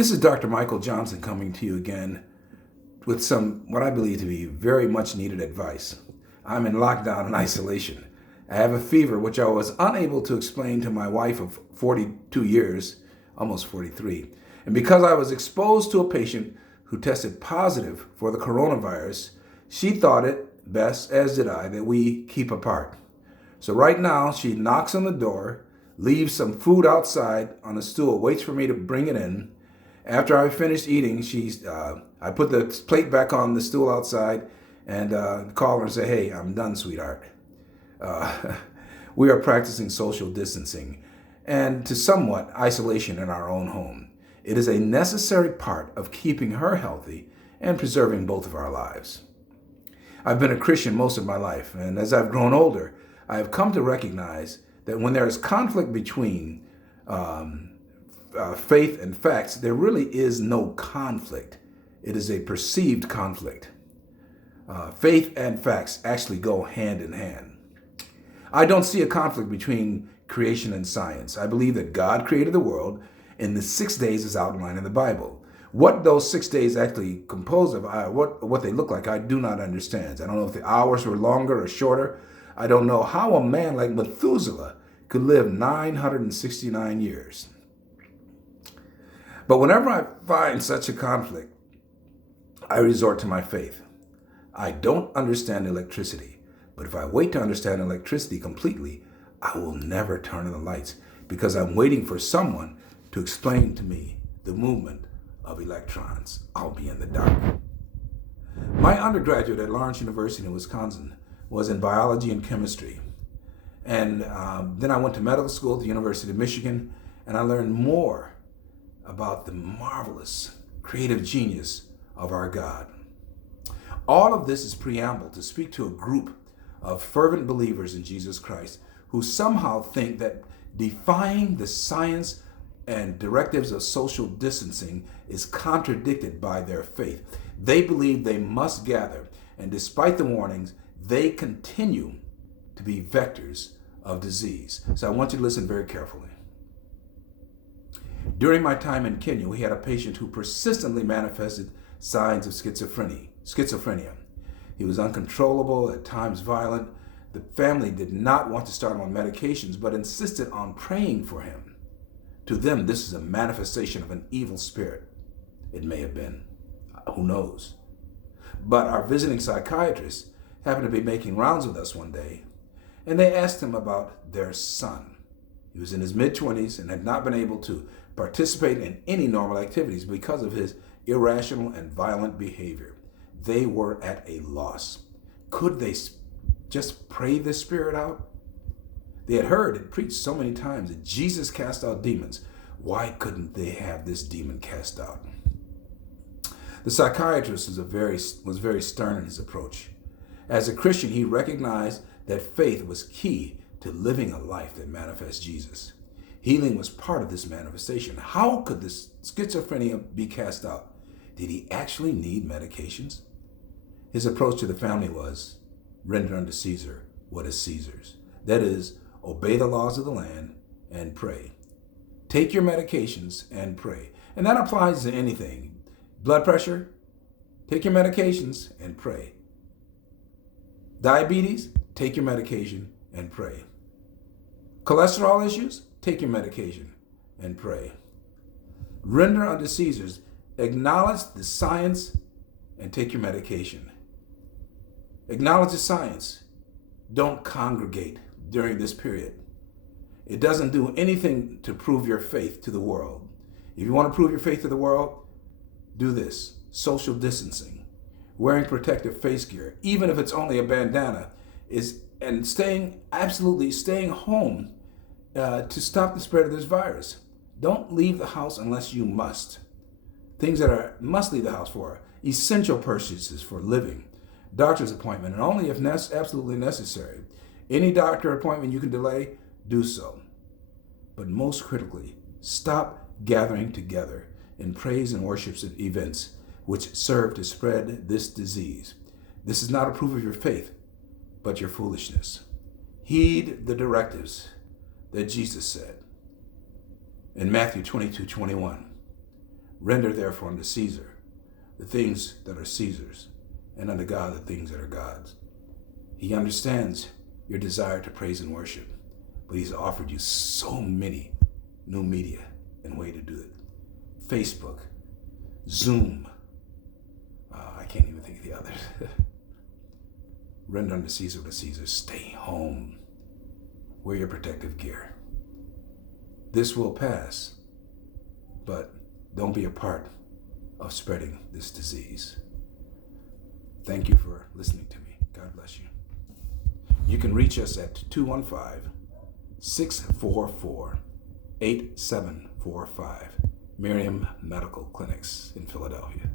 This is Dr. Michael Johnson coming to you again with some what I believe to be very much needed advice. I'm in lockdown and isolation. I have a fever which I was unable to explain to my wife of 42 years, almost 43. And because I was exposed to a patient who tested positive for the coronavirus, she thought it best, as did I, that we keep apart. So right now she knocks on the door, leaves some food outside on a stool, waits for me to bring it in. After I finished eating, I put the plate back on the stool outside and call her and say, "Hey, I'm done, sweetheart." We are practicing social distancing and to somewhat isolation in our own home. It is a necessary part of keeping her healthy and preserving both of our lives. I've been a Christian most of my life, and as I've grown older, I have come to recognize that when there is conflict between faith and facts, there really is no conflict. It is a perceived conflict. Faith and facts actually go hand in hand. I don't see a conflict between creation and science. I believe that God created the world in the 6 days as outlined in the Bible. What those 6 days actually compose of, what they look like, I do not understand. I don't know if the hours were longer or shorter. I don't know how a man like Methuselah could live 969 years. But whenever I find such a conflict, I resort to my faith. I don't understand electricity, but if I wait to understand electricity completely, I will never turn on the lights because I'm waiting for someone to explain to me the movement of electrons. I'll be in the dark. My undergraduate at Lawrence University in Wisconsin was in biology and chemistry. And then I went to medical school at the University of Michigan, and I learned more about the marvelous creative genius of our God. All of this is preamble to speak to a group of fervent believers in Jesus Christ who somehow think that defying the science and directives of social distancing is contradicted by their faith. They believe they must gather, and despite the warnings, they continue to be vectors of disease. So I want you to listen very carefully. During my time in Kenya, we had a patient who persistently manifested signs of schizophrenia. He was uncontrollable, at times violent. The family did not want to start him on medications, but insisted on praying for him. To them, this is a manifestation of an evil spirit. It may have been. Who knows? But our visiting psychiatrist happened to be making rounds with us one day, and they asked him about their son. He was in his mid-20s and had not been able to participate in any normal activities because of his irrational and violent behavior. They were at a loss. Could they just pray this spirit out? They had heard it preached so many times that Jesus cast out demons. Why couldn't they have this demon cast out? The psychiatrist was very stern in his approach. As a Christian, he recognized that faith was key to living a life that manifests Jesus. Healing was part of this manifestation. How could this schizophrenia be cast out? Did he actually need medications? His approach to the family was, render unto Caesar what is Caesar's. That is, obey the laws of the land and pray. Take your medications and pray. And that applies to anything. Blood pressure, take your medications and pray. Diabetes, take your medication and pray. Cholesterol issues, take your medication and pray. Render unto Caesar's, acknowledge the science and take your medication. Acknowledge the science. Don't congregate during this period. It doesn't do anything to prove your faith to the world. If you want to prove your faith to the world, do this: social distancing, wearing protective face gear, even if it's only a bandana, and staying home to stop the spread of this virus. Don't leave the house unless you must. Things that are must leave the house for: essential purchases for living, doctor's appointment, and only if absolutely necessary. Any doctor appointment you can delay, do so. But most critically, stop gathering together in praise and worship events which serve to spread this disease. This is not a proof of your faith, but your foolishness. Heed the directives that Jesus said in Matthew 22:21. Render therefore unto Caesar the things that are Caesar's, and unto God the things that are God's. He understands your desire to praise and worship, but he's offered you so many new media and way to do it. Facebook, Zoom, I can't even think of the others. Render unto Caesar what is Caesar. Stay home. Wear your protective gear. This will pass, but don't be a part of spreading this disease. Thank you for listening to me. God bless you. You can reach us at 215-644-8745, Miriam Medical Clinics in Philadelphia.